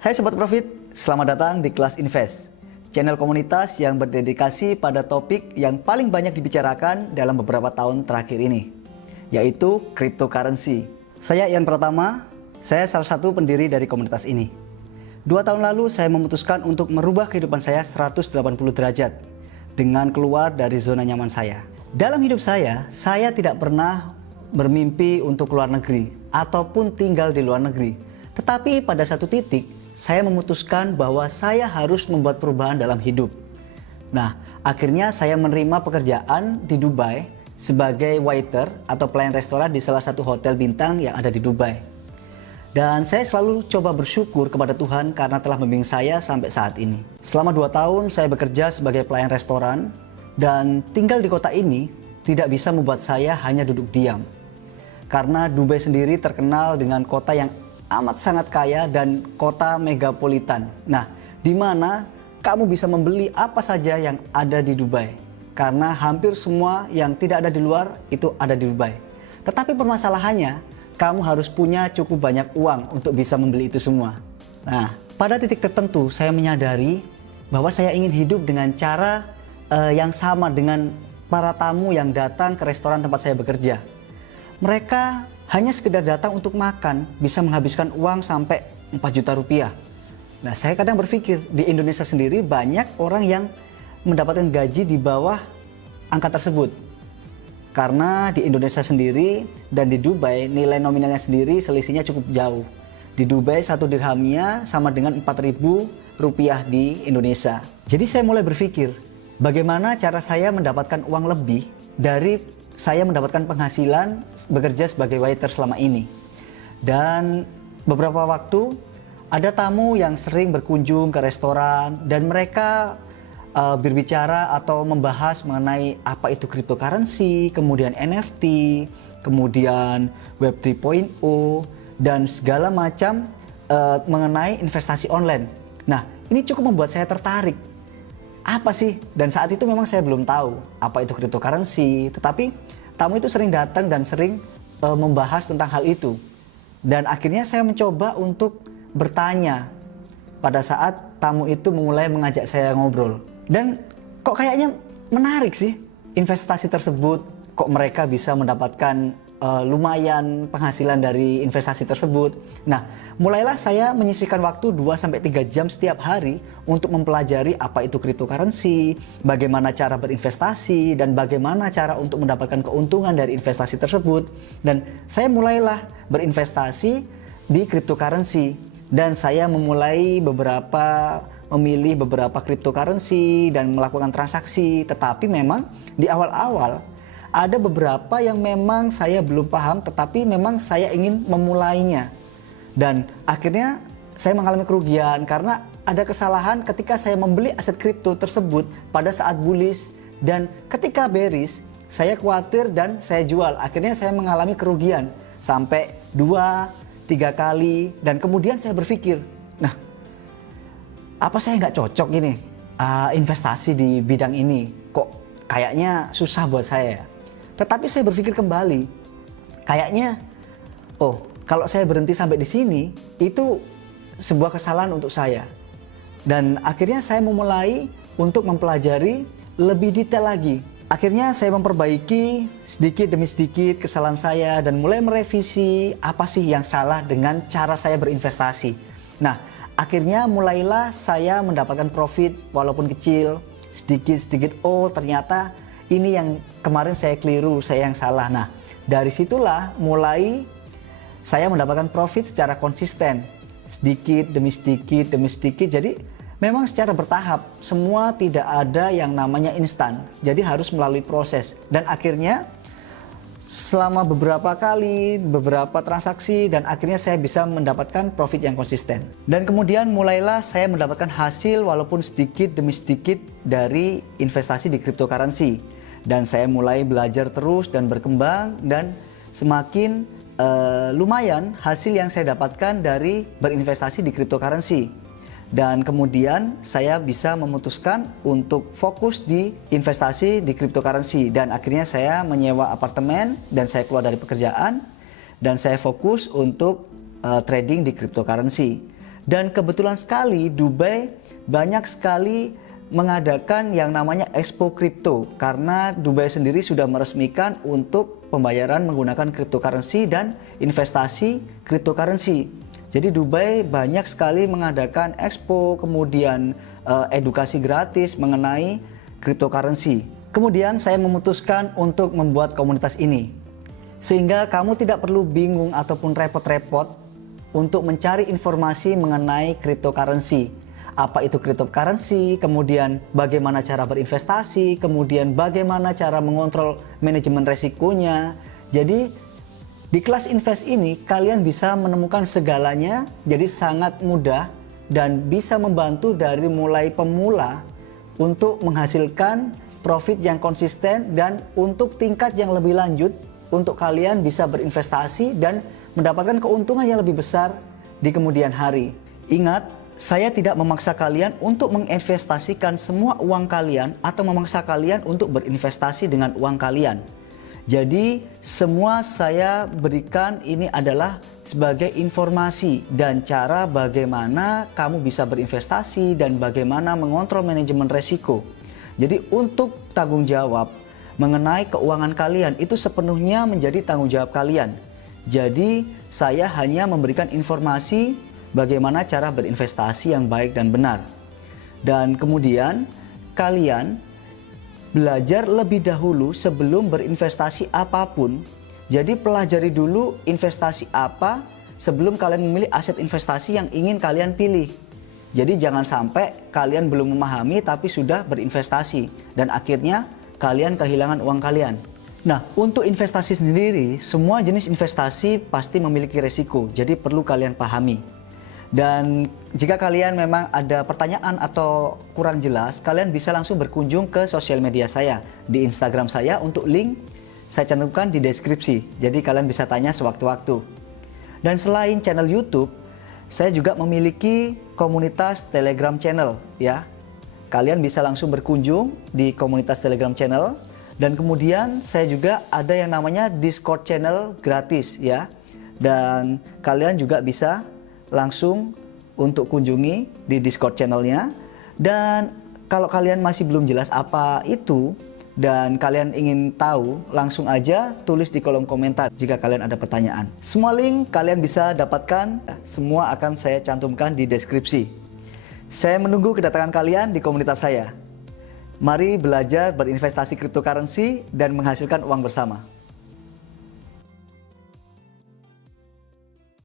Hai Sobat Profit, selamat datang di Kelas Invest, channel komunitas yang berdedikasi pada topik yang paling banyak dibicarakan dalam beberapa tahun terakhir ini, yaitu cryptocurrency. Saya Ian Pratama, saya salah satu pendiri dari komunitas ini. 2 tahun lalu saya memutuskan untuk merubah kehidupan saya 180 derajat dengan keluar dari zona nyaman saya. Dalam hidup saya tidak pernah bermimpi untuk keluar negeri ataupun tinggal di luar negeri. Tetapi pada satu titik, saya memutuskan bahwa saya harus membuat perubahan dalam hidup. Nah, akhirnya saya menerima pekerjaan di Dubai sebagai waiter atau pelayan restoran di salah satu hotel bintang yang ada di Dubai. Dan saya selalu coba bersyukur kepada Tuhan karena telah membimbing saya sampai saat ini. Selama 2 tahun saya bekerja sebagai pelayan restoran dan tinggal di kota ini tidak bisa membuat saya hanya duduk diam. Karena Dubai sendiri terkenal dengan kota yang amat sangat kaya dan kota megapolitan. Nah, di mana kamu bisa membeli apa saja yang ada di Dubai. Karena hampir semua yang tidak ada di luar itu ada di Dubai. Tetapi permasalahannya, kamu harus punya cukup banyak uang untuk bisa membeli itu semua. Nah, pada titik tertentu saya menyadari bahwa saya ingin hidup dengan cara yang sama dengan para tamu yang datang ke restoran tempat saya bekerja. Mereka hanya sekedar datang untuk makan bisa menghabiskan uang sampai 4 juta rupiah. Nah, saya kadang berpikir di Indonesia sendiri banyak orang yang mendapatkan gaji di bawah angka tersebut. Karena di Indonesia sendiri dan di Dubai nilai nominalnya sendiri selisihnya cukup jauh. Di Dubai 1 dirhamnya sama dengan 4.000 rupiah di Indonesia. Jadi saya mulai berpikir bagaimana cara saya mendapatkan uang lebih dari saya mendapatkan penghasilan bekerja sebagai waiter selama ini. Dan beberapa waktu ada tamu yang sering berkunjung ke restoran dan mereka berbicara atau membahas mengenai apa itu cryptocurrency, kemudian NFT, kemudian Web 3.0 dan segala macam mengenai investasi online. Nah, ini cukup membuat saya tertarik. Apa sih? Dan saat itu memang saya belum tahu apa itu cryptocurrency, tetapi tamu itu sering datang dan sering membahas tentang hal itu. Dan akhirnya saya mencoba untuk bertanya pada saat tamu itu mulai mengajak saya ngobrol. Dan kok kayaknya menarik sih investasi tersebut, kok mereka bisa mendapatkan lumayan penghasilan dari investasi tersebut. Nah, mulailah saya menyisihkan waktu 2-3 jam setiap hari untuk mempelajari apa itu cryptocurrency, bagaimana cara berinvestasi, dan bagaimana cara untuk mendapatkan keuntungan dari investasi tersebut. Dan saya mulailah berinvestasi di cryptocurrency. Dan saya memilih beberapa cryptocurrency dan melakukan transaksi. Tetapi memang di awal-awal ada beberapa yang memang saya belum paham, tetapi memang saya ingin memulainya. Dan akhirnya saya mengalami kerugian karena ada kesalahan ketika saya membeli aset kripto tersebut pada saat bullish. Dan ketika bearish, saya khawatir dan saya jual. Akhirnya saya mengalami kerugian sampai 2-3 kali. Dan kemudian saya berpikir, nah, apa saya nggak cocok ini investasi di bidang ini? Kok kayaknya susah buat saya. Tetapi saya berpikir kembali, kayaknya, kalau saya berhenti sampai di sini, itu sebuah kesalahan untuk saya. Dan akhirnya saya memulai untuk mempelajari lebih detail lagi. Akhirnya saya memperbaiki sedikit demi sedikit kesalahan saya dan mulai merevisi apa sih yang salah dengan cara saya berinvestasi. Nah, akhirnya mulailah saya mendapatkan profit walaupun kecil, sedikit-sedikit. Oh, ternyata ini yang kemarin saya keliru, saya yang salah. Nah, dari situlah mulai saya mendapatkan profit secara konsisten. Sedikit demi sedikit demi sedikit. Jadi memang secara bertahap. Semua tidak ada yang namanya instan. Jadi harus melalui proses. Dan akhirnya selama beberapa kali, beberapa transaksi, dan akhirnya saya bisa mendapatkan profit yang konsisten. Dan kemudian mulailah saya mendapatkan hasil walaupun sedikit demi sedikit dari investasi di cryptocurrency. Dan saya mulai belajar terus dan berkembang dan semakin lumayan hasil yang saya dapatkan dari berinvestasi di cryptocurrency. Dan kemudian saya bisa memutuskan untuk fokus di investasi di cryptocurrency. Dan akhirnya saya menyewa apartemen dan saya keluar dari pekerjaan dan saya fokus untuk trading di cryptocurrency. Dan kebetulan sekali Dubai banyak sekali mengadakan yang namanya Expo Kripto, karena Dubai sendiri sudah meresmikan untuk pembayaran menggunakan cryptocurrency dan investasi cryptocurrency. Jadi Dubai banyak sekali mengadakan expo, kemudian edukasi gratis mengenai cryptocurrency. Kemudian saya memutuskan untuk membuat komunitas ini, sehingga kamu tidak perlu bingung ataupun repot-repot untuk mencari informasi mengenai cryptocurrency. Apa itu cryptocurrency, kemudian bagaimana cara berinvestasi, kemudian bagaimana cara mengontrol manajemen resikonya. Jadi di kelas Invest ini kalian bisa menemukan segalanya, jadi sangat mudah dan bisa membantu dari mulai pemula untuk menghasilkan profit yang konsisten, dan untuk tingkat yang lebih lanjut untuk kalian bisa berinvestasi dan mendapatkan keuntungan yang lebih besar di kemudian hari. Ingat, saya tidak memaksa kalian untuk menginvestasikan semua uang kalian atau memaksa kalian untuk berinvestasi dengan uang kalian. Jadi semua saya berikan ini adalah sebagai informasi dan cara bagaimana kamu bisa berinvestasi dan bagaimana mengontrol manajemen resiko. Jadi untuk tanggung jawab mengenai keuangan kalian itu sepenuhnya menjadi tanggung jawab kalian. Jadi saya hanya memberikan informasi bagaimana cara berinvestasi yang baik dan benar. Dan kemudian kalian belajar lebih dahulu sebelum berinvestasi apapun. Jadi pelajari dulu investasi apa sebelum kalian memilih aset investasi yang ingin kalian pilih. Jadi jangan sampai kalian belum memahami tapi sudah berinvestasi dan akhirnya kalian kehilangan uang kalian. Nah, untuk investasi sendiri, semua jenis investasi pasti memiliki resiko, jadi perlu kalian pahami. Dan jika kalian memang ada pertanyaan atau kurang jelas, kalian bisa langsung berkunjung ke sosial media saya, di Instagram saya, untuk link saya cantumkan di deskripsi. Jadi kalian bisa tanya sewaktu-waktu. Dan selain channel YouTube, saya juga memiliki komunitas Telegram channel ya. Kalian bisa langsung berkunjung di komunitas Telegram channel, dan kemudian saya juga ada yang namanya Discord channel gratis ya. Dan kalian juga bisa langsung untuk kunjungi di Discord channelnya. Dan kalau kalian masih belum jelas apa itu dan kalian ingin tahu, langsung aja tulis di kolom komentar jika kalian ada pertanyaan. Semua link kalian bisa dapatkan, semua akan saya cantumkan di deskripsi. Saya menunggu kedatangan kalian di komunitas saya. Mari belajar berinvestasi cryptocurrency dan menghasilkan uang bersama.